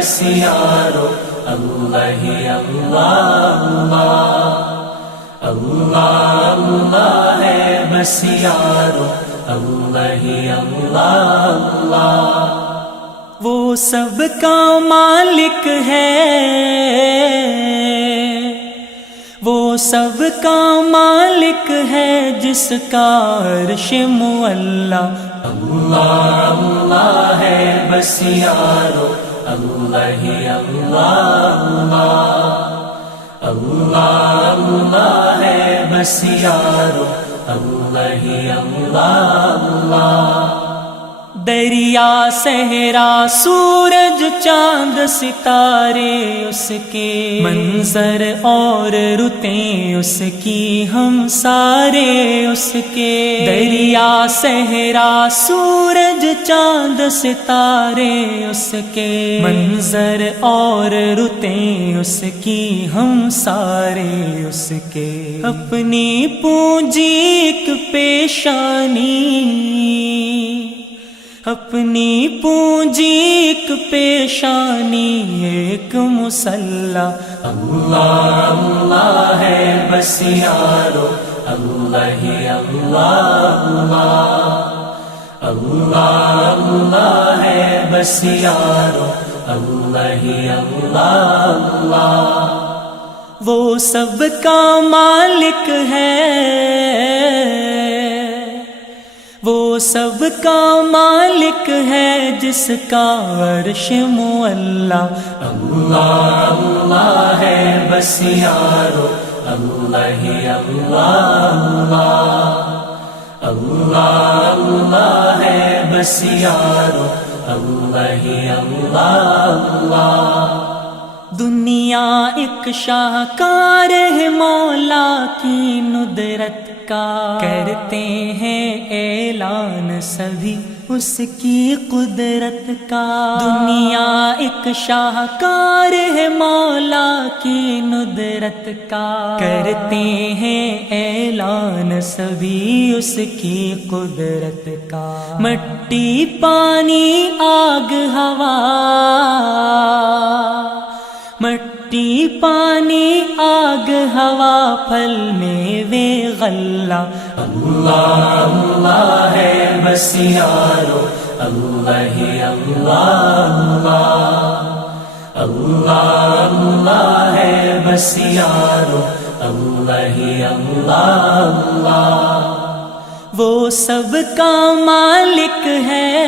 بس یارو اللہ ہی اللہ اللہ، اللہ اللہ ہے بس یارو اللہ ہی اللہ اللہ۔ وہ سب کا مالک ہے، وہ سب کا مالک ہے جس کا عرش معلا، اللہ اللہ ہے بس یارو اللہ ہی اللہ اللہ، اللہ اللہ ہے بس یارو اللہ ہی اللہ اللہ۔ دریا صحرا سورج چاند ستارے اس کے منظر اور رتیں اس کی ہم سارے اس کے، دریا صحرا سورج چاند ستارے اس کے منظر اور رتیں اس کی ہم سارے اس کے، اپنی پونجی ایک پیشانی، اپنی پونجی ایک پیشانی ایک مسلح، اللہ اللہ ہے بس یارو اللہ ہی اللہ اللہ، اللہ اللہ ہے بس یارو اللہ ہی اللہ اللہ۔ وہ سب کا مالک ہے، وہ سب کا مالک ہے جس کا عرش معلا، اللہ اللہ ہے بس یارو اللہ ہی اللہ اللہ، اللہ اللہ ہے بس یارو اللہ ہی اللہ اللہ۔ دنیا ایک شاہکار ہے مولا کی ندرت کا، کرتے ہیں اعلان سبھی اس کی قدرت کا، دنیا ایک شاہکار ہے مولا کی ندرت کا، کرتے ہیں اعلان سبھی اس کی قدرت کا، مٹی پانی آگ ہوا، مٹی پانی آگ ہوا پھل میوے غلہ، اللہ اللہ ہے بس یارو اللہ ہی اللہ اللہ، اللہ اللہ ہے بس یارو اللہ ہی اللہ اللہ۔ وہ سب کا مالک ہے،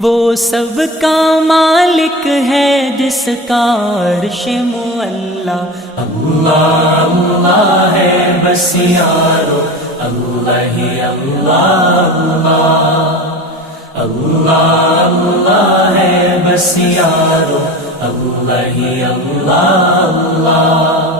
وہ سب کا مالک ہے جس کا عرش معلا، اللہ اللہ ہے بس یارو اللہ ہی اللہ اللہ، اللہ اللہ ہے بس یارو اللہ ہی اللہ اللہ۔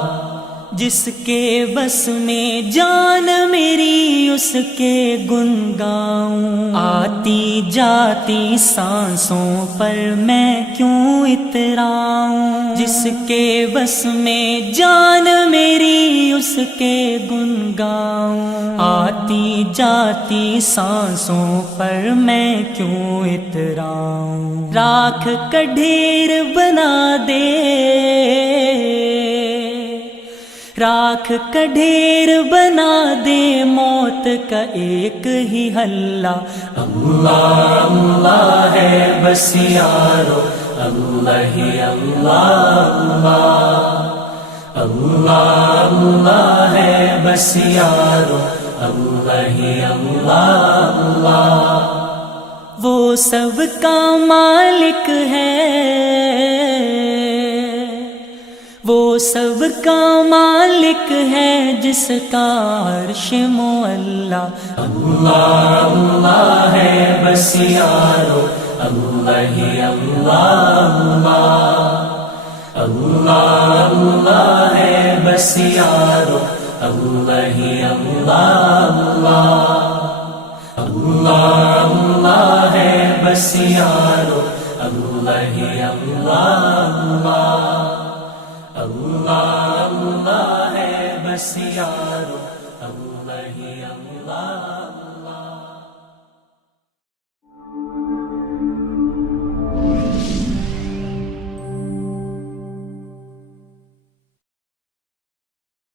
جس کے بس میں جان میری اس کے گن گاؤں، آتی جاتی سانسوں پر میں کیوں اتراؤں، جس کے بس میں جان میری اس کے گن گاؤں، آتی جاتی سانسوں پر میں کیوں اتراؤں، راکھ کا ڈھیر بنا دے، راکھ کا ڈھیر بنا دے موت کا ایک ہی حلہ، اللہ اللہ ہے بس یارو اللہ ہی اللہ اللہ، اللہ اللہ ہے بس یارو اللہ ہی اللہ اللہ۔ وہ سب کا مالک ہے، وہ سب کا مالک ہے جس کا عرش معلا، اللہ اللہ ہے بس یارو اللہ ہی اللہ اللہ، اللہ اللہ ہے بس یارو اللہ ہی اللہ اللہ، اللہ اللہ ہے بس یارو اللہ ہی اللہ اللہ، اللہ اللہ ہے بس یارو اللہ ہی اللہ۔